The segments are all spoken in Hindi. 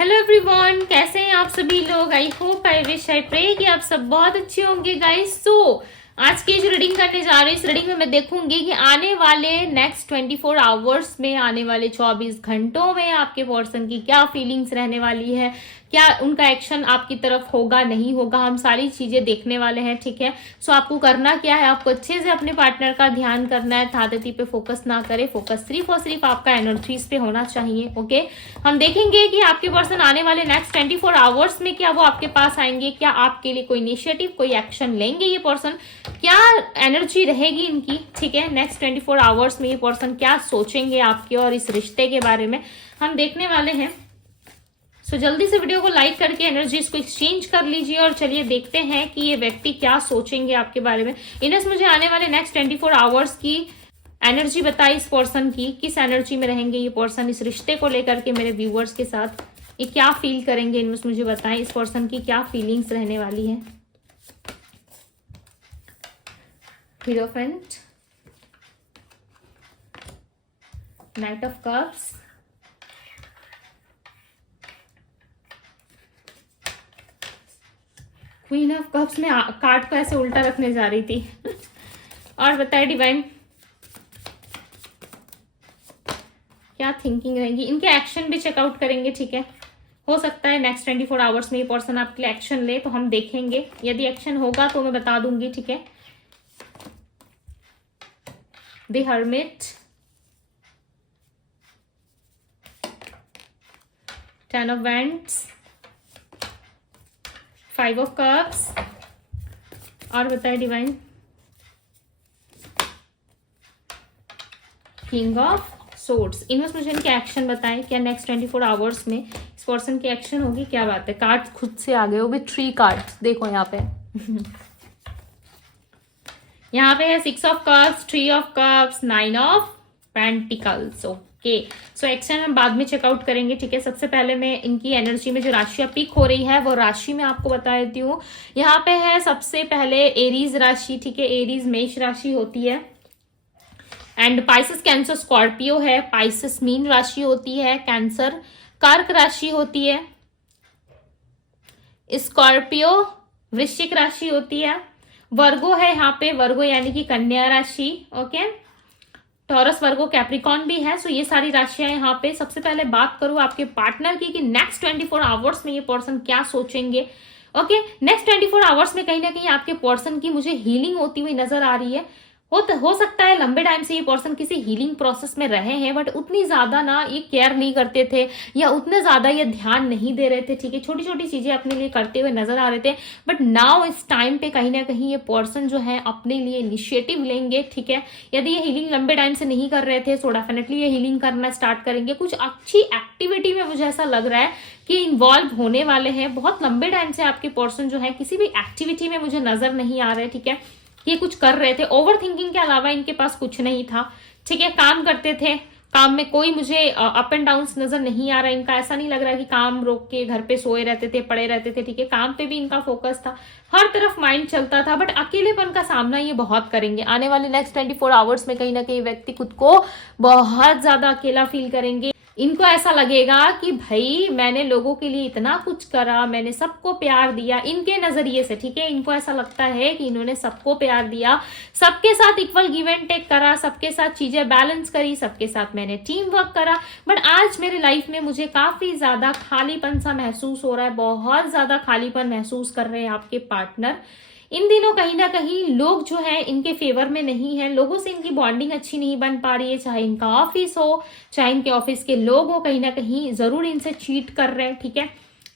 हेलो एवरीवन, कैसे हैं आप सभी लोग। I hope I wish I pray कि आप सब बहुत अच्छे होंगे गाइस। सो आज की जो रीडिंग करने जा रही हूँ, इस रीडिंग में मैं देखूंगी कि आने वाले नेक्स्ट 24 आवर्स में, आने वाले 24 घंटों में आपके पर्सन की क्या फीलिंग्स रहने वाली है, क्या उनका एक्शन आपकी तरफ होगा नहीं होगा, हम सारी चीजें देखने वाले हैं। ठीक है, सो आपको करना क्या है, आपको अच्छे से अपने पार्टनर का ध्यान करना है, थातती पे फोकस ना करे, फोकस सिर्फ और सिर्फ आपका एनर्जीज पे होना चाहिए। ओके, हम देखेंगे कि आपके पर्सन आने वाले नेक्स्ट 24 आवर्स में क्या वो आपके पास आएंगे, क्या आपके लिए कोई इनिशिएटिव, कोई एक्शन लेंगे ये पर्सन, क्या एनर्जी रहेगी इनकी। ठीक है, नेक्स्ट 24 आवर्स में ये पर्सन क्या सोचेंगे आपके और इस रिश्ते के बारे में हम देखने वाले हैं। सो जल्दी से वीडियो को लाइक करके एनर्जीज को एक्सचेंज कर लीजिए और चलिए देखते हैं कि ये व्यक्ति क्या सोचेंगे आपके बारे में। इनस मुझे आने वाले नेक्स्ट 24 आवर्स की एनर्जी बताई इस पर्सन की, किस एनर्जी में रहेंगे ये पर्सन इस रिश्ते को लेकर के मेरे व्यूवर्स के साथ, ये क्या फील करेंगे। इनस मुझे बताएं इस पर्सन की क्या फीलिंग्स रहने वाली है। Hierophant, knight of cups, queen of cups में कार्ड को ऐसे उल्टा रखने जा रही थी और बताए डिवाइन क्या थिंकिंग रहेगी, इनके एक्शन भी चेकआउट करेंगे। ठीक है, हो सकता है नेक्स्ट 24 आवर्स में ये पर्सन आपके लिए एक्शन ले, तो हम देखेंगे, यदि एक्शन होगा तो मैं बता दूंगी। ठीक है, the hermit, 10 of wands, 5 of cups और बताए डिवाइन किंग ऑफ सोर्ड्स। इनमें मुझे इनके एक्शन बताएं, क्या नेक्स्ट 24 आवर्स में इस पर्सन की एक्शन होगी। क्या बात है, कार्ड खुद से आ गए, वो भी 3 कार्ड देखो यहाँ पे यहाँ पे है 6 of cups, 3 of cups, 9 of pentacles. Okay, so action हम बाद में चेकआउट करेंगे। ठीक है, सबसे पहले मैं इनकी एनर्जी में जो राशियां पिक हो रही है वो राशि में आपको बता देती हूँ। यहाँ पे है सबसे पहले एरीज राशि। ठीक है, एरीज मेष राशि होती है एंड पाइसेस कैंसर स्कॉर्पियो है, पाइसेस मीन राशि होती है, कैंसर कर्क राशि होती है, स्कॉर्पियो वृश्चिक राशि होती है, वर्गो है यहाँ पे, वर्गो यानी कि कन्या राशि। ओके, टॉरस, वर्गो, कैप्रिकॉन भी है। सो ये सारी राशियां यहाँ पे। सबसे पहले बात करूं आपके पार्टनर की कि नेक्स्ट 24 आवर्स में ये पर्सन क्या सोचेंगे। ओके, नेक्स्ट 24 आवर्स में कहीं ना कहीं आपके पर्सन की मुझे हीलिंग होती हुई नजर आ रही है। हो सकता है लंबे टाइम से ये पर्सन किसी हीलिंग प्रोसेस में रहे हैं, बट उतनी ज्यादा ना ये केयर नहीं करते थे या उतने ज्यादा ये ध्यान नहीं दे रहे थे। ठीक है, छोटी छोटी चीजें अपने लिए करते हुए नजर आ रहे थे, बट नाउ इस टाइम पे कहीं ना कहीं ये पर्सन जो है अपने लिए इनिशिएटिव लेंगे। ठीक है, यदि ये हीलिंग लंबे टाइम से नहीं कर रहे थे सो डेफिनेटली ये हीलिंग करना स्टार्ट करेंगे। कुछ अच्छी एक्टिविटी में मुझे ऐसा लग रहा है कि इन्वॉल्व होने वाले हैं। बहुत लंबे टाइम से आपके पर्सन जो है किसी भी एक्टिविटी में मुझे नजर नहीं आ रहे। ठीक है, ये कुछ कर रहे थे, ओवर थिंकिंग के अलावा इनके पास कुछ नहीं था। ठीक है, काम करते थे, काम में कोई मुझे अप एंड डाउन नजर नहीं आ रहा इनका। ऐसा नहीं लग रहा कि काम रोक के घर पे सोए रहते थे, पड़े रहते थे। ठीक है, काम पे भी इनका फोकस था, हर तरफ माइंड चलता था, बट अकेलेपन का सामना ये बहुत करेंगे। आने वाले नेक्स्ट 24 आवर्स में कहीं ना कहीं व्यक्ति खुद को बहुत ज्यादा अकेला फील करेंगे। इनको ऐसा लगेगा कि भाई मैंने लोगों के लिए इतना कुछ करा, मैंने सबको प्यार दिया, इनके नजरिए से। ठीक है, इनको ऐसा लगता है कि इन्होंने सबको प्यार दिया, सबके साथ इक्वल गिव एंड टेक करा, सबके साथ चीजें बैलेंस करी, सबके साथ मैंने टीम वर्क करा, बट आज मेरे लाइफ में मुझे काफी ज्यादा खालीपन सा महसूस हो रहा है। बहुत ज्यादा खालीपन महसूस कर रहे हैं आपके पार्टनर। इन दिनों कहीं ना कहीं लोग जो है इनके फेवर में नहीं है, लोगों से इनकी बॉन्डिंग अच्छी नहीं बन पा रही है, चाहे इनका ऑफिस हो, चाहे इनके ऑफिस के लोग हो, कहीं ना कहीं जरूर इनसे चीट कर रहे हैं। ठीक है,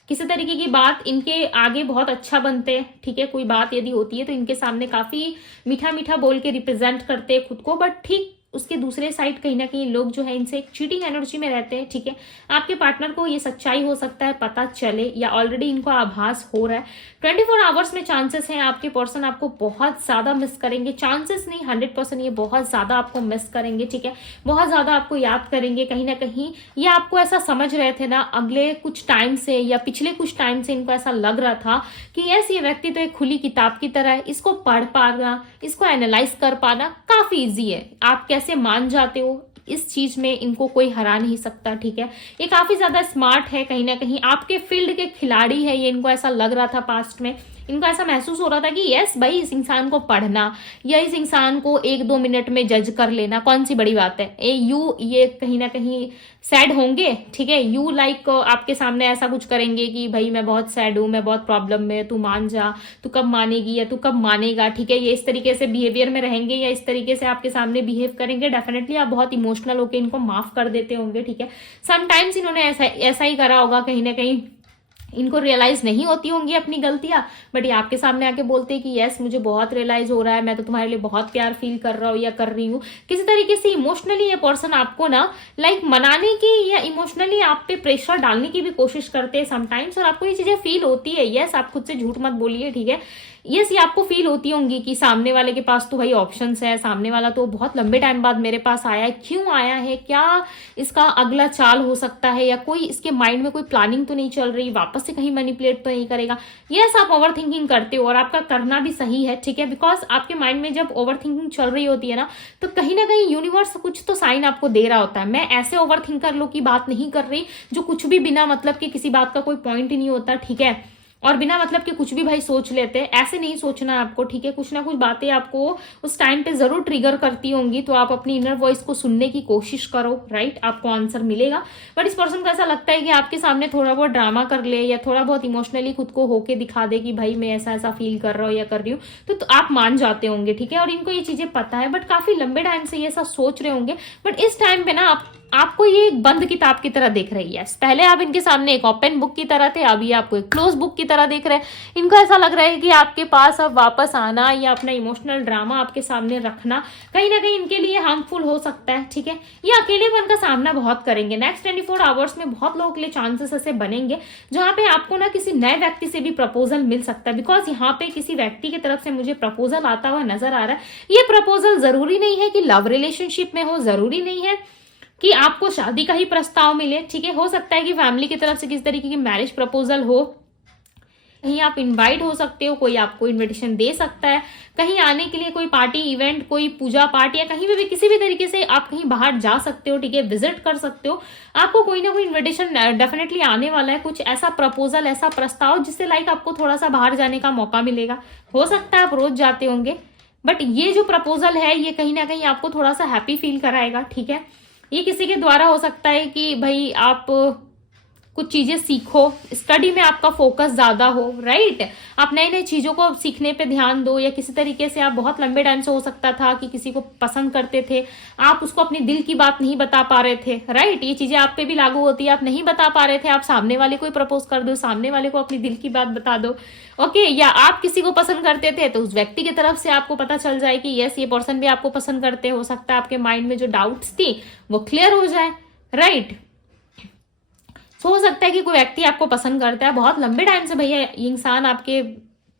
किसी तरीके की बात इनके आगे बहुत अच्छा बनते हैं। ठीक है, कोई बात यदि होती है तो इनके सामने काफी मीठा मीठा बोल के रिप्रेजेंट करते हैं खुद को, बट ठीक उसके दूसरे साइड कहीं ना कहीं लोग जो है इनसे एक चीटिंग एनर्जी में रहते हैं। ठीक है, आपके पार्टनर को ये सच्चाई हो सकता है पता चले या ऑलरेडी इनको आभास हो रहा है। 24 आवर्स में चांसेस हैं आपके पर्सन आपको बहुत ज्यादा मिस करेंगे। चांसेस नहीं, 100% ये बहुत ज्यादा आपको मिस करेंगे। ठीक है, बहुत ज्यादा आपको याद करेंगे। कहीं ना कहीं ये आपको ऐसा समझ रहे थे ना, अगले कुछ टाइम से या पिछले कुछ टाइम से इनको ऐसा लग रहा था कि यस ये व्यक्ति तो एक खुली किताब की तरह है, इसको पढ़ पाना, इसको एनालाइज कर पाना काफी ईजी है। आप कैसे मान जाते हो, इस चीज में इनको कोई हरा नहीं सकता, ठीक है। ये काफी ज्यादा स्मार्ट है, कहीं ना कहीं आपके फील्ड के खिलाड़ी है ये, इनको ऐसा लग रहा था पास्ट में, इनको ऐसा महसूस हो रहा था कि यस भाई, इस इंसान को पढ़ना या इस इंसान को 1-2 मिनट में जज कर लेना कौन सी बड़ी बात है। ये कहीं ना कहीं सैड होंगे, ठीक है। यू लाइक आपके सामने ऐसा कुछ करेंगे कि भाई मैं बहुत सैड हूं, मैं बहुत प्रॉब्लम में, तू मान जा, तू कब मानेगी या तू कब मानेगा, ठीक है। ये इस तरीके से बिहेवियर में रहेंगे या इस तरीके से आपके सामने बिहेव करेंगे। डेफिनेटली आप बहुत इमोशनल होकर इनको माफ कर देते होंगे, ठीक है। समटाइम्स इन्होंने ऐसा ही करा होगा, कहीं ना कहीं इनको रियलाइज नहीं होती होंगी अपनी गलतियां, बट ये आपके सामने आके बोलते हैं कि यस मुझे बहुत रियलाइज हो रहा है, मैं तो तुम्हारे लिए बहुत प्यार फील कर रहा हूँ या कर रही हूँ। किसी तरीके से इमोशनली ये पर्सन आपको ना लाइक मनाने की या इमोशनली आप पे प्रेशर डालने की भी कोशिश करते हैं समटाइम्स, और आपको ये चीजें फील होती है। यस, आप खुद से झूठ मत बोलिए, ठीक है। यस, ये आपको फील होती होंगी कि सामने वाले के पास तो भाई ऑप्शंस है, सामने वाला तो बहुत लंबे टाइम बाद मेरे पास आया है, क्यों आया है, क्या इसका अगला चाल हो सकता है, या कोई इसके माइंड में कोई प्लानिंग तो नहीं चल रही, वापस से कहीं मैनिपुलेट तो नहीं करेगा। यस, आप ओवर थिंकिंग करते हो और आपका करना भी सही है, ठीक है। बिकॉज आपके माइंड में जब ओवर थिंकिंग चल रही होती है ना कहीं यूनिवर्स कुछ तो साइन आपको दे रहा होता है। मैं ऐसे ओवर थिंकर लोग की बात नहीं कर रही जो कुछ भी बिना मतलब के, किसी बात का कोई पॉइंट ही नहीं होता, ठीक है, और बिना मतलब के कुछ भी भाई सोच लेते हैं। ऐसे नहीं सोचना है आपको, ठीक है। कुछ ना कुछ बातें आपको उस टाइम पे जरूर ट्रिगर करती होंगी, तो आप अपनी इनर वॉइस को सुनने की कोशिश करो, राइट, आपको आंसर मिलेगा। बट इस पर्सन को ऐसा लगता है कि आपके सामने थोड़ा बहुत ड्रामा कर ले या थोड़ा बहुत इमोशनली खुद को होके दिखा दे कि भाई मैं ऐसा ऐसा फील कर रहा हूँ या कर रही हूँ, तो आप मान जाते होंगे, ठीक है। और इनको ये चीजें पता है, बट काफी लंबे टाइम से ये ऐसा सोच रहे होंगे। बट इस टाइम पे ना आपको ये एक बंद किताब की तरह दिख रही है। पहले आप इनके सामने एक ओपन बुक की तरह थे, अभी आपको एक क्लोज बुक की तरह दिख रहे हैं। इनको ऐसा लग रहा है कि आपके पास अब वापस आना या अपना इमोशनल ड्रामा आपके सामने रखना कहीं ना कहीं इनके लिए हार्मफुल हो सकता है, ठीक है। ये अकेलेपन का सामना बहुत करेंगे। नेक्स्ट 24 आवर्स में बहुत लोगों के लिए चांसेस ऐसे बनेंगे जहां पे आपको ना किसी नए व्यक्ति से भी प्रपोजल मिल सकता है। बिकॉज यहाँ पे किसी व्यक्ति की तरफ से मुझे प्रपोजल आता हुआ नजर आ रहा है। ये प्रपोजल जरूरी नहीं है कि लव रिलेशनशिप में हो, जरूरी नहीं है कि आपको शादी का ही प्रस्ताव मिले, ठीक है। हो सकता है कि फैमिली की तरफ से किस तरीके की मैरिज प्रपोजल हो, कहीं आप इनवाइट हो सकते हो, कोई आपको इनविटेशन दे सकता है कहीं आने के लिए, कोई पार्टी इवेंट, कोई पूजा पाठ, या कहीं भी किसी भी तरीके से आप कहीं बाहर जा सकते हो, ठीक है, विजिट कर सकते हो। आपको कोई ना कोई इन्विटेशन डेफिनेटली आने वाला है, कुछ ऐसा प्रपोजल, ऐसा प्रस्ताव जिससे लाइक आपको थोड़ा सा बाहर जाने का मौका मिलेगा। हो सकता है आप रोज जाते होंगे, बट ये जो प्रपोजल है ये कहीं ना कहीं आपको थोड़ा सा हैप्पी फील कराएगा, ठीक है। ये किसी के द्वारा हो सकता है कि भाई आप कुछ चीजें सीखो, स्टडी में आपका फोकस ज्यादा हो, राइट, आप नई नई चीजों को सीखने पे ध्यान दो, या किसी तरीके से आप बहुत लंबे टाइम से हो सकता था कि किसी को पसंद करते थे, आप उसको अपनी दिल की बात नहीं बता पा रहे थे, राइट। ये चीजें आप पे भी लागू होती है, आप नहीं बता पा रहे थे, आप सामने वाले को ही प्रपोज कर दो, सामने वाले को अपनी दिल की बात बता दो, ओके। या आप किसी को पसंद करते थे तो उस व्यक्ति की तरफ से आपको पता चल जाए कि यस ये पर्सन भी आपको पसंद करते, हो सकता है आपके माइंड में जो डाउट्स थी वो क्लियर हो जाए, राइट। हो सकता है कि कोई व्यक्ति आपको पसंद करता है, बहुत लंबे टाइम से भैया ये इंसान आपके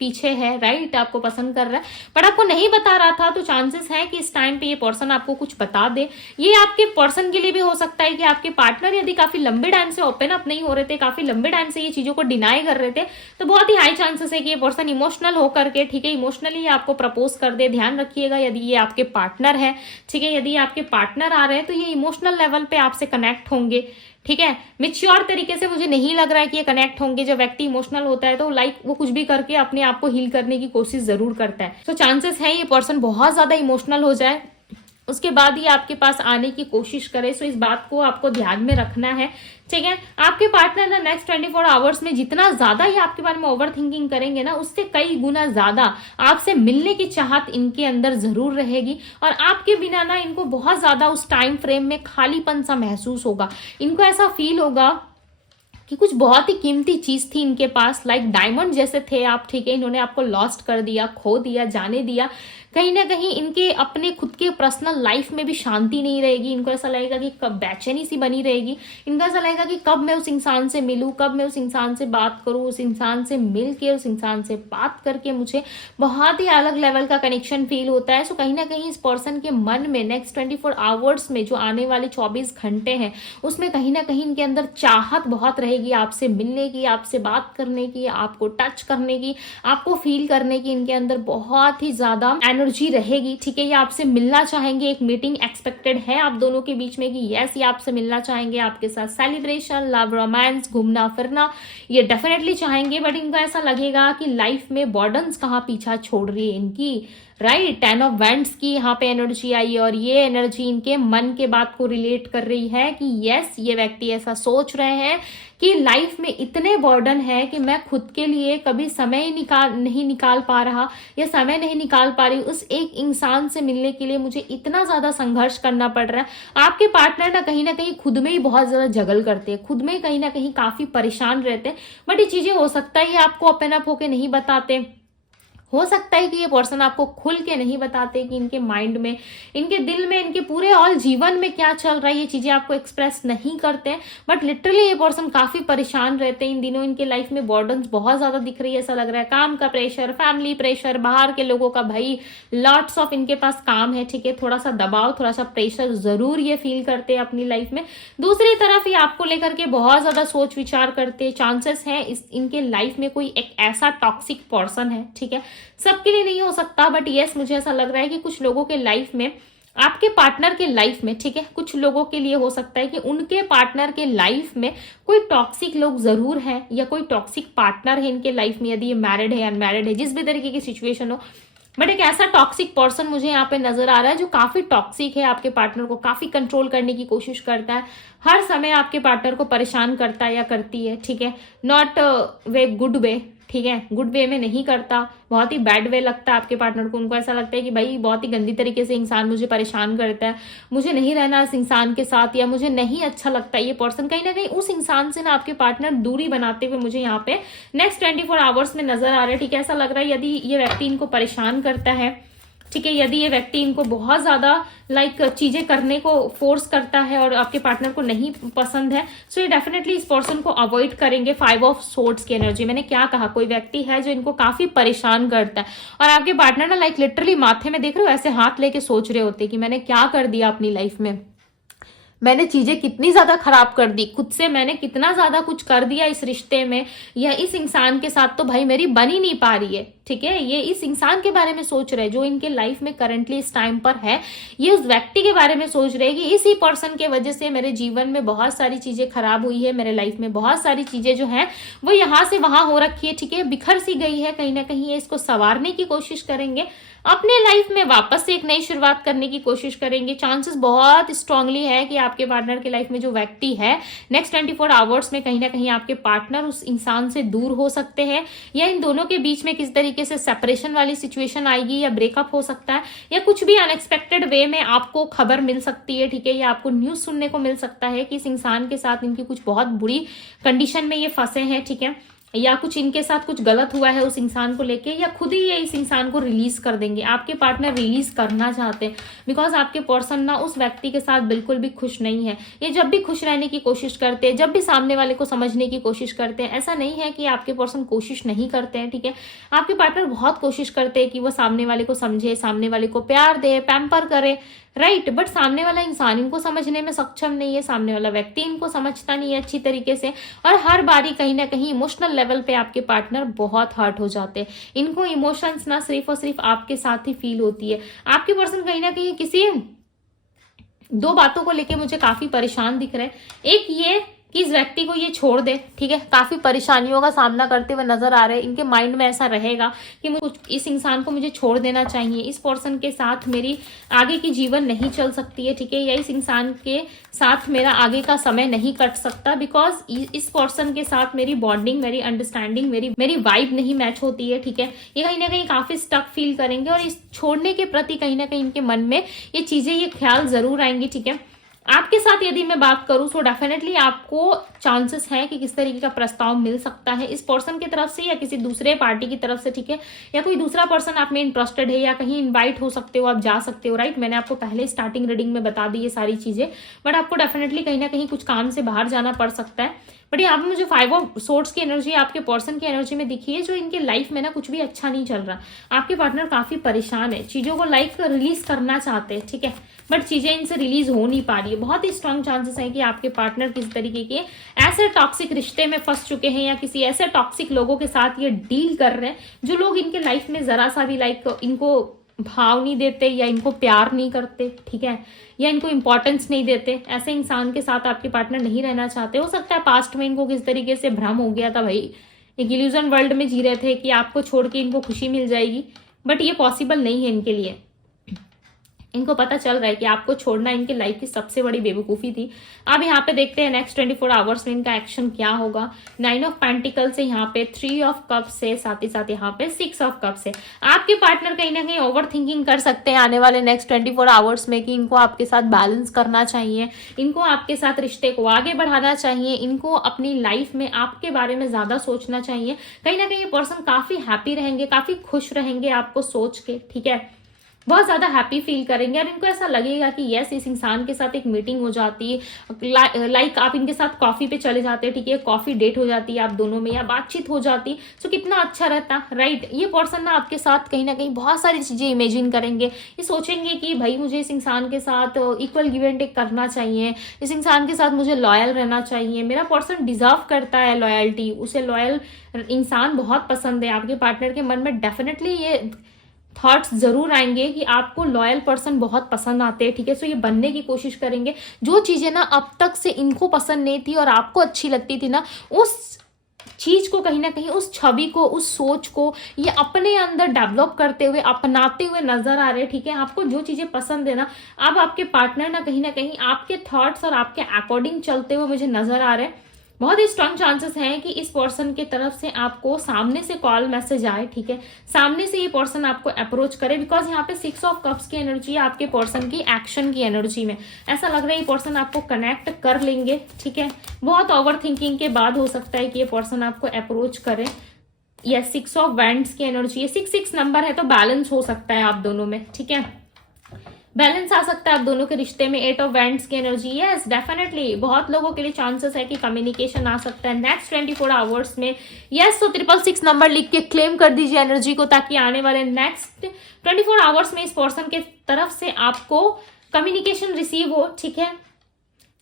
पीछे है, राइट, आपको पसंद कर रहा है, बट आपको नहीं बता रहा था, तो चांसेस है कि इस टाइम पे ये पर्सन आपको कुछ बता दे। ये आपके पर्सन के लिए भी हो सकता है कि आपके पार्टनर यदि काफी लंबे टाइम से ओपन अप नहीं हो रहे थे, काफी लंबे टाइम से ये चीजों को डिनाई कर रहे थे, तो बहुत ही हाई चांसेस है कि ये पर्सन इमोशनल होकर के, ठीक है, इमोशनली आपको प्रपोज कर दे। ध्यान रखिएगा, यदि ये आपके पार्टनर है, ठीक है, यदि आपके पार्टनर आ रहे हैं तो ये इमोशनल लेवल पे आपसे कनेक्ट होंगे, ठीक है। मिच्योर तरीके से मुझे नहीं लग रहा है कि ये कनेक्ट होंगे। जब व्यक्ति इमोशनल होता है तो लाइक वो कुछ भी करके अपने आप को हील करने की कोशिश जरूर करता है। तो चांसेस है ये पर्सन बहुत ज्यादा इमोशनल हो जाए, उसके बाद ही आपके पास आने की कोशिश करे। सो इस बात को आपको ध्यान में रखना है, ठीक है। आपके पार्टनर ना नेक्स्ट 24 आवर्स में जितना ज्यादा ही आपके बारे में ओवर थिंकिंग करेंगे ना, उससे कई गुना ज्यादा आपसे मिलने की चाहत इनके अंदर जरूर रहेगी, और आपके बिना ना इनको बहुत ज्यादा उस टाइम फ्रेम में खालीपन सा महसूस होगा। इनको ऐसा फील होगा कि कुछ बहुत ही कीमती चीज थी इनके पास, लाइक डायमंड जैसे थे आप, ठीक है, इन्होंने आपको लॉस्ट कर दिया, खो दिया, जाने दिया। कहीं ना कहीं इनके अपने खुद के पर्सनल लाइफ में भी शांति नहीं रहेगी। इनको ऐसा लगेगा कि कब बेचैनी सी बनी रहेगी, इनको ऐसा लगेगा कि कब मैं उस इंसान से मिलूं, कब मैं उस इंसान से बात करूं, उस इंसान से मिल के, उस इंसान से बात करके मुझे बहुत ही अलग लेवल का कनेक्शन फील होता है। सो कहीं ना कहीं इस पर्सन के मन में नेक्स्ट 24 आवर्स में जो आने वाले 24 घंटे हैं उसमें कहीं ना कहीं इनके अंदर चाहत बहुत रहेगी रहेगी आपसे मिलने की, आपसे बात करने की, आपको टच करने की, आपको फील करने की इनके अंदर बहुत ही ज्यादा एनर्जी रहेगी, ठीक है। ये आपसे मिलना चाहेंगे, एक मीटिंग एक्सपेक्टेड है आप दोनों के बीच में कि यस ये आपसे मिलना चाहेंगे, आपके साथ सेलिब्रेशन, लव, रोमांस, घूमना फिरना ये डेफिनेटली चाहेंगे। बट इनको ऐसा लगेगा कि लाइफ में बॉर्डन्स कहाँ पीछा छोड़ रही है इनकी, राइट। 10 ऑफ वैंड्स की यहाँ पे एनर्जी आई और ये एनर्जी इनके मन के बात को रिलेट कर रही है कि यस ये व्यक्ति ऐसा सोच रहे हैं कि लाइफ में इतने बर्डन है कि मैं खुद के लिए कभी समय ही नहीं निकाल पा रहा या समय नहीं निकाल पा रही, उस एक इंसान से मिलने के लिए मुझे इतना ज्यादा संघर्ष करना पड़ रहा है। आपके पार्टनर ना कहीं खुद में ही बहुत ज्यादा जगल करते हैं, खुद में ही कहीं ना कहीं काफी परेशान रहते हैं। बट ये चीजें हो सकता है ये आपको ओपन अप होके नहीं बताते, हो सकता है कि ये पर्सन आपको खुल के नहीं बताते कि इनके माइंड में, इनके दिल में, इनके पूरे ऑल जीवन में क्या चल रहा है, ये चीजें आपको एक्सप्रेस नहीं करते हैं। बट लिटरली ये पर्सन काफी परेशान रहते हैं इन दिनों, इनके लाइफ में बर्डन्स बहुत ज्यादा दिख रही है। ऐसा लग रहा है काम का प्रेशर, फैमिली प्रेशर, बाहर के लोगों का, भाई लॉट्स ऑफ इनके पास काम है, ठीक है। थोड़ा सा दबाव, थोड़ा सा प्रेशर जरूर ये फील करते हैं अपनी लाइफ में। दूसरी तरफ ये आपको लेकर के बहुत ज्यादा सोच विचार करते हैं। चांसेस है इनके लाइफ में कोई एक ऐसा टॉक्सिक पर्सन है, ठीक है। सबके लिए नहीं हो सकता बट यस मुझे ऐसा लग रहा है कि कुछ लोगों के लाइफ में, आपके पार्टनर के लाइफ में, ठीक है, कुछ लोगों के लिए हो सकता है कि उनके पार्टनर के लाइफ में कोई टॉक्सिक लोग जरूर है या कोई टॉक्सिक पार्टनर है इनके लाइफ में, यदि ये मैरिड है, अनमैरिड है, जिस भी तरीके की सिचुएशन हो। बट एक ऐसा टॉक्सिक पर्सन मुझे यहाँ पे नजर आ रहा है जो काफी टॉक्सिक है, आपके पार्टनर को काफी कंट्रोल करने की कोशिश करता है, हर समय आपके पार्टनर को परेशान करता है या करती है, ठीक है। नॉट वे गुड वे, ठीक है, गुड वे में नहीं करता, बहुत ही बैड वे लगता है आपके पार्टनर को। उनको ऐसा लगता है कि भाई बहुत ही गंदी तरीके से इंसान मुझे परेशान करता है, मुझे नहीं रहना इस इंसान के साथ या मुझे नहीं अच्छा लगता ये पर्सन। कहीं ना कहीं उस इंसान से ना आपके पार्टनर दूरी बनाते हुए मुझे यहाँ पे नेक्स्ट 24 आवर्स में नजर आ रहा है, ठीक है। ऐसा लग रहा है यदि ये व्यक्ति इनको परेशान करता है, ठीक है, यदि ये व्यक्ति इनको बहुत ज्यादा चीजें करने को फोर्स करता है और आपके पार्टनर को नहीं पसंद है, सो ये डेफिनेटली इस पर्सन को अवॉइड करेंगे। 5 ऑफ सोर्ड्स की एनर्जी, मैंने क्या कहा, कोई व्यक्ति है जो इनको काफी परेशान करता है और आपके पार्टनर ना लिटरली माथे में देख रहे हो ऐसे हाथ लेके सोच रहे होते कि मैंने क्या कर दिया अपनी लाइफ में, मैंने चीजें कितनी ज्यादा खराब कर दी खुद से, मैंने कितना ज्यादा कुछ कर दिया इस रिश्ते में या इस इंसान के साथ, तो भाई मेरी बन ही नहीं पा रही है, ठीक है। ये इस इंसान के बारे में सोच रहे हैं जो इनके लाइफ में करंटली इस टाइम पर है, ये उस व्यक्ति के बारे में सोच रहे हैं कि इसी पर्सन के वजह से मेरे जीवन में बहुत सारी चीजें खराब हुई है, मेरे लाइफ में बहुत सारी चीजें जो है वो यहाँ से वहां हो रखी है, ठीक है, बिखर सी गई है। कहीं ना कहीं ये इसको संवारने की कोशिश करेंगे, अपने लाइफ में वापस से एक नई शुरुआत करने की कोशिश करेंगे। चांसेस बहुत स्ट्रांगली है कि आपके पार्टनर के लाइफ में जो व्यक्ति है नेक्स्ट 24 आवर्स में कहीं ना कहीं आपके पार्टनर उस इंसान से दूर हो सकते हैं या इन दोनों के बीच में किस तरीके से सेपरेशन वाली सिचुएशन आएगी या ब्रेकअप हो सकता है या कुछ भी अनएक्सपेक्टेड वे में आपको खबर मिल सकती है, ठीक है, या आपको न्यूज सुनने को मिल सकता है कि इस इंसान के साथ इनकी कुछ बहुत बुरी कंडीशन में ये फंसे हैं, ठीक है, या कुछ इनके साथ कुछ गलत हुआ है उस इंसान को लेके, या खुद ही ये इस इंसान को रिलीज कर देंगे। आपके पार्टनर रिलीज करना चाहते हैं बिकॉज आपके पर्सन ना उस व्यक्ति के साथ बिल्कुल भी खुश नहीं है। ये जब भी खुश रहने की कोशिश करते हैं, जब भी सामने वाले को समझने की कोशिश करते हैं, ऐसा नहीं है कि आपके पर्सन कोशिश नहीं करते हैं, ठीक है, आपके पार्टनर बहुत कोशिश करते हैं कि वो सामने वाले को समझे, सामने वाले को प्यार दे, पैम्पर करे, राइट। बट सामने वाला इंसान इनको समझने में सक्षम नहीं है, सामने वाला व्यक्ति इनको समझता नहीं है अच्छी तरीके से और हर बारी कहीं ना कहीं इमोशनल लेवल पे आपके पार्टनर बहुत हर्ट हो जाते हैं। इनको इमोशंस ना सिर्फ और सिर्फ आपके साथ ही फील होती है। आपके पर्सन कहीं ना कहीं किसी 2 बातों को लेके मुझे काफी परेशान दिख रहे हैं। एक ये कि इस व्यक्ति को ये छोड़ दे, ठीक है, काफी परेशानियों का सामना करते हुए नजर आ रहे हैं। इनके माइंड में ऐसा रहेगा कि इस इंसान को मुझे छोड़ देना चाहिए, इस पर्सन के साथ मेरी आगे की जीवन नहीं चल सकती है, ठीक है, या इस इंसान के साथ मेरा आगे का समय नहीं कट सकता बिकॉज इस पर्सन के साथ मेरी बॉन्डिंग, मेरी अंडरस्टैंडिंग, मेरी वाइब नहीं मैच होती है, ठीक है। ये कहीं ना कहीं काफी स्टक फील करेंगे और इस छोड़ने के प्रति कहीं ना कहीं इनके मन में ये चीजें, ये ख्याल जरूर आएंगी, ठीक है। आपके साथ यदि मैं बात करूं तो डेफिनेटली आपको चांसेस है कि किस तरीके का प्रस्ताव मिल सकता है इस पर्सन की तरफ से या किसी दूसरे पार्टी की तरफ से, ठीक है, या कोई दूसरा पर्सन आप में इंटरेस्टेड है या कहीं इनवाइट हो सकते हो, आप जा सकते हो, राइट। मैंने आपको पहले स्टार्टिंग रीडिंग में बता दी ये सारी चीजें, बट आपको डेफिनेटली कहीं ना कहीं कुछ काम से बाहर जाना पड़ सकता है। बट यहाँ पे मुझे 5 ऑफ सोर्ड्स की एनर्जी आपके पर्सन की एनर्जी में दिखी है, जो इनके लाइफ में ना कुछ भी अच्छा नहीं चल रहा। आपके पार्टनर काफी परेशान है, चीजों को लाइक रिलीज करना चाहते हैं, ठीक है, बट चीजें इनसे रिलीज हो नहीं पा रही है। बहुत ही स्ट्रांग चांसेस है कि आपके पार्टनर किसी तरीके के ऐसे टॉक्सिक रिश्ते में फंस चुके हैं, या किसी ऐसे टॉक्सिक लोगों के साथ ये डील कर रहे हैं, जो लोग इनके लाइफ में जरा सा भी लाइक इनको भाव नहीं देते, या इनको प्यार नहीं करते, ठीक है, या इनको इंपॉर्टेंस नहीं देते। ऐसे इंसान के साथ आपके पार्टनर नहीं रहना चाहते। हो सकता है पास्ट में इनको किस तरीके से भ्रम हो गया था, भाई एक इल्यूजन वर्ल्ड में जी रहे थे कि आपको छोड़ के इनको खुशी मिल जाएगी, बट ये पॉसिबल नहीं है इनके लिए। इनको पता चल रहा है कि आपको छोड़ना इनकी लाइफ की सबसे बड़ी बेवकूफ़ी थी। अब यहाँ पे देखते हैं नेक्स्ट 24 आवर्स में इनका एक्शन क्या होगा। 9 ऑफ पेंटिकल से यहाँ पे 3 ऑफ कप से साथ ही साथ यहाँ पे 6 ऑफ कप से आपके पार्टनर कहीं ना कहीं ओवर थिंकिंग कर सकते हैं आने वाले नेक्स्ट 24 आवर्स में, कि इनको आपके साथ बैलेंस करना चाहिए, इनको आपके साथ रिश्ते को आगे बढ़ाना चाहिए, इनको अपनी लाइफ में आपके बारे में ज्यादा सोचना चाहिए। कहीं ना कहीं ये पर्सन काफी हैप्पी रहेंगे, काफी खुश रहेंगे आपको सोच के, ठीक है, बहुत ज्यादा हैप्पी फील करेंगे। और इनको ऐसा लगेगा कि यस, इस इंसान के साथ एक मीटिंग हो जाती है, लाइक आप इनके साथ कॉफी पे चले जाते हैं, ठीक है, कॉफी डेट हो जाती है आप दोनों में, या बातचीत हो जाती, तो कितना अच्छा रहता, राइट। ये पर्सन ना आपके साथ कहीं ना कहीं बहुत सारी चीजें इमेजिन करेंगे। ये सोचेंगे कि भाई मुझे इस इंसान के साथ इक्वल गिव एंड टेक करना चाहिए, इस इंसान के साथ मुझे लॉयल रहना चाहिए, मेरा पर्सन डिजर्व करता है लॉयल्टी, उसे लॉयल इंसान बहुत पसंद है। आपके पार्टनर के मन में डेफिनेटली ये थॉट्स जरूर आएंगे कि आपको लॉयल पर्सन बहुत पसंद आते हैं, ठीक है। सो ये बनने की कोशिश करेंगे। जो चीजें ना अब तक से इनको पसंद नहीं थी और आपको अच्छी लगती थी ना, उस चीज को कहीं ना कहीं, उस छवि को, उस सोच को ये अपने अंदर डेवलप करते हुए, अपनाते हुए नजर आ रहे हैं, ठीक है। आपको जो चीजें पसंद है ना, अब आपके पार्टनर ना कहीं आपके थॉट्स और आपके अकॉर्डिंग चलते हुए मुझे नजर आ रहे हैं। बहुत ही स्ट्रांग चांसेस हैं कि इस पर्सन के तरफ से आपको सामने से कॉल मैसेज आए, ठीक है, सामने से ये पर्सन आपको अप्रोच करे, बिकॉज यहाँ पे 6 ऑफ कप्स की एनर्जी है आपके पर्सन की एक्शन की एनर्जी में। ऐसा लग रहा है ये पर्सन आपको कनेक्ट कर लेंगे, ठीक है। बहुत ओवर थिंकिंग के बाद हो सकता है कि ये पर्सन आपको अप्रोच करे। या 6 ऑफ वैंड्स की एनर्जी है, 6 नंबर है, तो बैलेंस हो सकता है आप दोनों में, ठीक है, बैलेंस आ सकता है आप दोनों के रिश्ते में। 8 ऑफ वैंड्स की एनर्जी, यस डेफिनेटली बहुत लोगों के लिए चांसेस है कि कम्युनिकेशन आ सकता है नेक्स्ट 24 आवर्स में। यस, तो 666 नंबर लिख के क्लेम कर दीजिए एनर्जी को, ताकि आने वाले नेक्स्ट 24 आवर्स में इस पर्सन के तरफ से आपको कम्युनिकेशन रिसीव हो, ठीक है।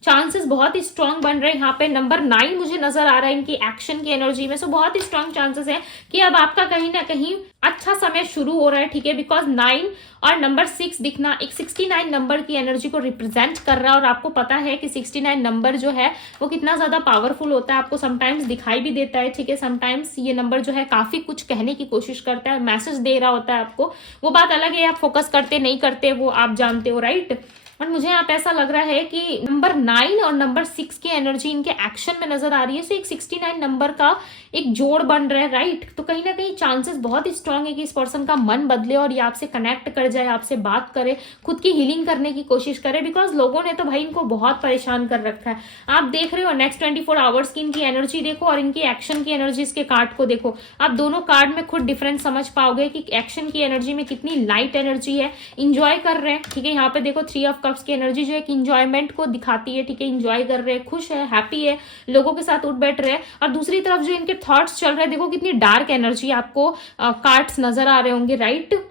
चांसेस बहुत ही स्ट्रांग बन रहे हैं। यहाँ पे नंबर 9 मुझे नजर आ रहा है इनकी एक्शन की एनर्जी में। सो बहुत ही स्ट्रांग चांसेस है कि अब आपका कहीं ना कहीं अच्छा समय शुरू हो रहा है, ठीक है, बिकॉज 9 और नंबर 6 दिखना एक 69 नंबर की एनर्जी को रिप्रेजेंट कर रहा है। और आपको पता है कि 69 नंबर जो है वो कितना ज्यादा पावरफुल होता है, आपको समटाइम्स दिखाई भी देता है, ठीक है। समटाइम्स ये नंबर जो है काफी कुछ कहने की कोशिश करता है, मैसेज दे रहा होता है आपको। वो बात अलग है, आप फोकस करते नहीं करते वो आप जानते हो, राइट। और मुझे यहाँ पे ऐसा लग रहा है कि नंबर 9 और नंबर 6 की एनर्जी इनके एक्शन में नजर आ रही है। सो एक 69 नंबर का एक जोड़ बन रहा है, राइट। तो कहीं ना कहीं चांसेस बहुत ही स्ट्रांग है कि इस पर्सन का मन बदले और ये आपसे कनेक्ट कर जाए, आपसे बात करे, खुद की हीलिंग करने की कोशिश करे, बिकॉज लोगों ने तो भाई इनको बहुत परेशान कर रखा है। आप देख रहे हो नेक्स्ट 24 आवर्स की इनकी एनर्जी देखो और इनकी एक्शन की एनर्जी, इसके कार्ड को देखो। आप दोनों कार्ड में खुद डिफरेंस समझ पाओगे कि एक्शन की एनर्जी में कितनी लाइट एनर्जी है, इंजॉय कर रहे हैं, ठीक है। यहाँ पे देखो 3 ऑफ कप्स की एनर्जी जो है कि इंजॉयमेंट को दिखाती है, ठीक है, इंजॉय कर रहे हैं, खुश है, हैप्पी है, लोगों के साथ उठ बैठ रहे हैं। और दूसरी तरफ जो इनके थॉट्स चल रहे हैं, देखो कितनी डार्क एनर्जी आपको कार्ड्स नजर आ रहे होंगे, राइट।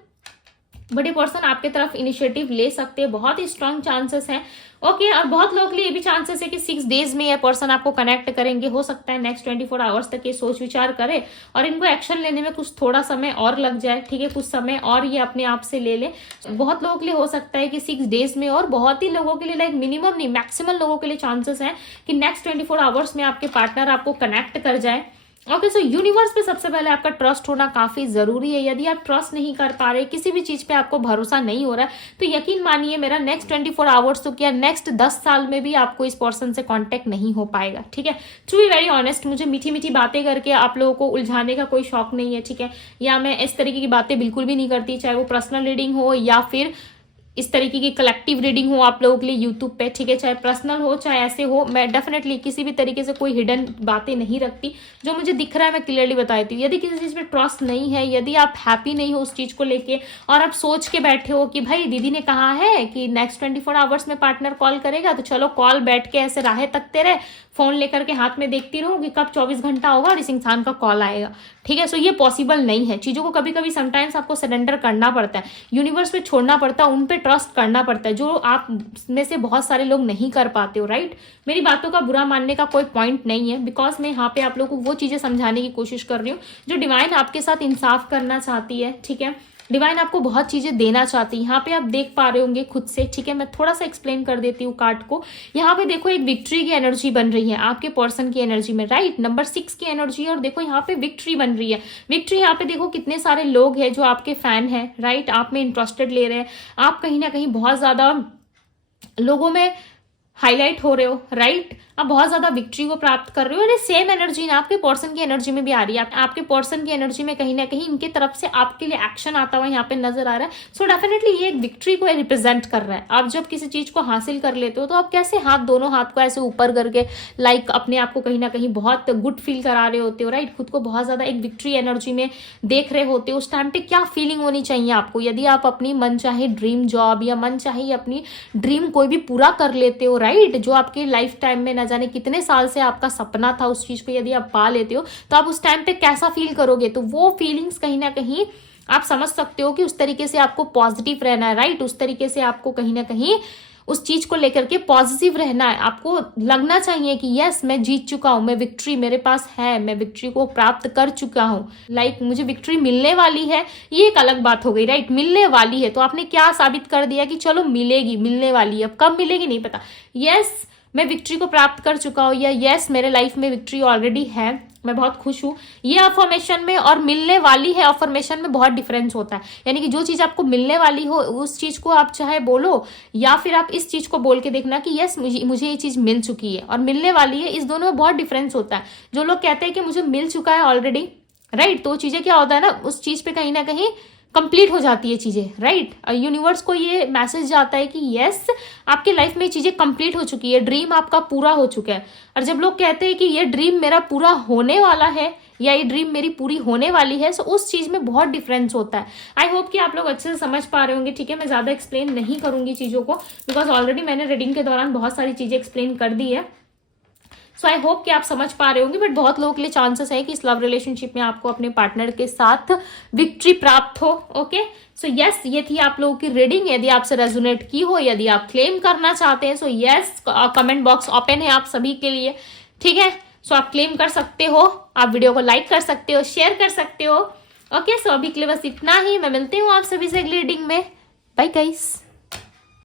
बड़े पर्सन आपके तरफ इनिशिएटिव ले सकते हैं, बहुत ही स्ट्रांग चांसेस हैं, ओके। और बहुत लोगों के लिए ये भी चांसेस है कि 6 डेज में ये पर्सन आपको कनेक्ट करेंगे। हो सकता है नेक्स्ट 24 आवर्स तक ये सोच विचार करे और इनको एक्शन लेने में कुछ थोड़ा समय और लग जाए, ठीक है, कुछ समय और ये अपने आप से ले ले। बहुत लोगों के लिए हो सकता है कि 6 डेज में, और बहुत ही लोगों के लिए लाइक मिनिमम नहीं मैक्सिमम लोगों के लिए चांसेस है कि नेक्स्ट 24 आवर्स में आपके पार्टनर आपको कनेक्ट कर जाए। ओके, सो यूनिवर्स पे सबसे पहले आपका ट्रस्ट होना काफी जरूरी है। यदि आप ट्रस्ट नहीं कर पा रहे, किसी भी चीज पे आपको भरोसा नहीं हो रहा है, तो यकीन मानिए मेरा नेक्स्ट 24 आवर्स तो क्या नेक्स्ट 10 साल में भी आपको इस पर्सन से कांटेक्ट नहीं हो पाएगा, ठीक है। टू बी वेरी ऑनेस्ट, मुझे मीठी मीठी बातें करके आप लोगों को उलझाने का कोई शौक नहीं है, ठीक है, या मैं इस तरीके की बातें बिल्कुल भी नहीं करती, चाहे वो पर्सनल रीडिंग हो या फिर इस तरीके की कलेक्टिव रीडिंग हो आप लोगों के लिए यूट्यूब पे, ठीक है, चाहे पर्सनल हो चाहे ऐसे हो। मैं डेफिनेटली किसी भी तरीके से कोई हिडन बातें नहीं रखती, जो मुझे दिख रहा है मैं क्लियरली बताती हूँ। यदि किसी चीज पे ट्रस्ट नहीं है, यदि आप हैप्पी नहीं हो उस चीज को लेके और आप सोच के बैठे हो कि भाई दीदी ने कहा है कि नेक्स्ट 24 आवर्स में पार्टनर कॉल करेगा, तो चलो कॉल बैठ के ऐसे राहें तकते रहे, फोन लेकर के हाथ में देखती रहूं कि कब 24 घंटा होगा और इस इंसान का कॉल आएगा, ठीक है। सो ये पॉसिबल नहीं है। चीजों को कभी कभी समटाइम्स आपको सरेंडर करना पड़ता है, यूनिवर्स पे छोड़ना पड़ता है, उन पे ट्रस्ट करना पड़ता है, जो आप में से बहुत सारे लोग नहीं कर पाते हो, राइट। मेरी बातों का बुरा मानने का कोई पॉइंट नहीं है, बिकॉज मैं यहाँ पे आप लोगों को वो चीजें समझाने की कोशिश कर रही हूँ जो डिवाइन आपके साथ इंसाफ करना चाहती है, ठीक है। डिवाइन आपको बहुत चीजें देना चाहती है। यहाँ पे आप देख पा रहे होंगे खुद से, ठीक है। मैं थोड़ा सा एक्सप्लेन कर देती हूँ कार्ड को। यहाँ पे देखो एक विक्ट्री की एनर्जी बन रही है आपके पर्सन की एनर्जी में, राइट। नंबर 6 की एनर्जी है और देखो यहाँ पे विक्ट्री बन रही है। विक्ट्री यहाँ पे देखो कितने सारे लोग हैं जो आपके फैन है, राइट, आप में इंटरेस्टेड ले रहे हैं, आप कहीं ना कहीं बहुत ज्यादा लोगों में हाईलाइट हो रहे हो, राइट। आप बहुत ज्यादा विक्ट्री को प्राप्त कर रहे हो। ये सेम एनर्जी ना आपके पर्सन की एनर्जी में भी आ रही है। आपके पर्सन की एनर्जी में कहीं ना कहीं इनके तरफ से आपके लिए एक्शन आता हुआ यहाँ पे नजर आ रहा है। सो डेफिनेटली ये एक विक्ट्री को रिप्रेजेंट कर रहा है। आप जब किसी चीज को हासिल कर लेते हो तो आप कैसे दोनों हाथ को ऐसे ऊपर करके लाइक अपने आप को कहीं ना कहीं बहुत गुड फील करा रहे होते हो, राइट। खुद को बहुत ज्यादा एक विक्ट्री एनर्जी में देख रहे होते हो। उस टाइम पे क्या फीलिंग होनी चाहिए आपको, यदि आप अपनी मन चाहे ड्रीम जॉब या मन चाहे अपनी ड्रीम कोई भी पूरा कर लेते हो, राइट, जो आपके लाइफ टाइम में न जाने कितने साल से आपका सपना था, उस चीज को यदि आप पा लेते हो तो आप उस टाइम पे कैसा फील करोगे। तो वो फीलिंग्स कहीं ना कहीं आप समझ सकते हो कि उस तरीके से आपको पॉजिटिव रहना है, राइट। उस तरीके से आपको कहीं ना कहीं उस चीज को लेकर के पॉजिटिव रहना है। आपको लगना चाहिए कि यस मैं जीत चुका हूं, मैं विक्ट्री मेरे पास है, मैं विक्ट्री को प्राप्त कर चुका हूं, लाइक मुझे विक्ट्री मिलने वाली है। ये एक अलग बात हो गई, राइट, मिलने वाली है। तो आपने क्या साबित कर दिया कि चलो मिलेगी, मिलने वाली है। अब कब मिलेगी नहीं पता। यस मैं विक्ट्री को प्राप्त कर चुका हूँ, या यस मेरे लाइफ में विक्ट्री ऑलरेडी है, मैं बहुत खुश हूँ। ये अफर्मेशन में और मिलने वाली है अफर्मेशन में बहुत डिफरेंस होता है। यानी कि जो चीज आपको मिलने वाली हो उस चीज को आप चाहे बोलो, या फिर आप इस चीज को बोल के देखना कि यस मुझे ये चीज मिल चुकी है और मिलने वाली है, इस दोनों में बहुत डिफरेंस होता है। जो लोग कहते हैं कि मुझे मिल चुका है ऑलरेडी, राइट, तो चीजें क्या होता है ना, उस चीज पे कहीं ना कहीं कंप्लीट हो जाती है चीजें, राइट। यूनिवर्स को ये मैसेज जाता है कि यस आपकी लाइफ में चीजें कंप्लीट हो चुकी है, ड्रीम आपका पूरा हो चुका है। और जब लोग कहते हैं कि ये ड्रीम मेरा पूरा होने वाला है या ये ड्रीम मेरी पूरी होने वाली है, तो उस चीज में बहुत डिफरेंस होता है। आई होप कि आप लोग अच्छे से समझ पा रहे होंगे, ठीक है। मैं ज्यादा एक्सप्लेन नहीं करूंगी चीजों को, बिकॉज ऑलरेडी मैंने रीडिंग के दौरान बहुत सारी चीजें एक्सप्लेन कर दी है। सो आई होप कि आप समझ पा रहे होंगे। बट बहुत लोगों के लिए चांसेस है कि इस लव रिलेशनशिप में आपको अपने पार्टनर के साथ विक्ट्री प्राप्त हो, ओके। सो यस ये थी आप लोगों की रीडिंग। यदि आपसे रेजोनेट की हो, यदि आप क्लेम करना चाहते हैं, so yes comment box open है आप सभी के लिए, ठीक है। सो आप क्लेम कर सकते हो, आप वीडियो को लाइक कर सकते हो, शेयर कर सकते हो, ओके। सो अभी के लिए बस इतना ही। मैं मिलती हूँ आप सभी से अगली रीडिंग में। Bye guys.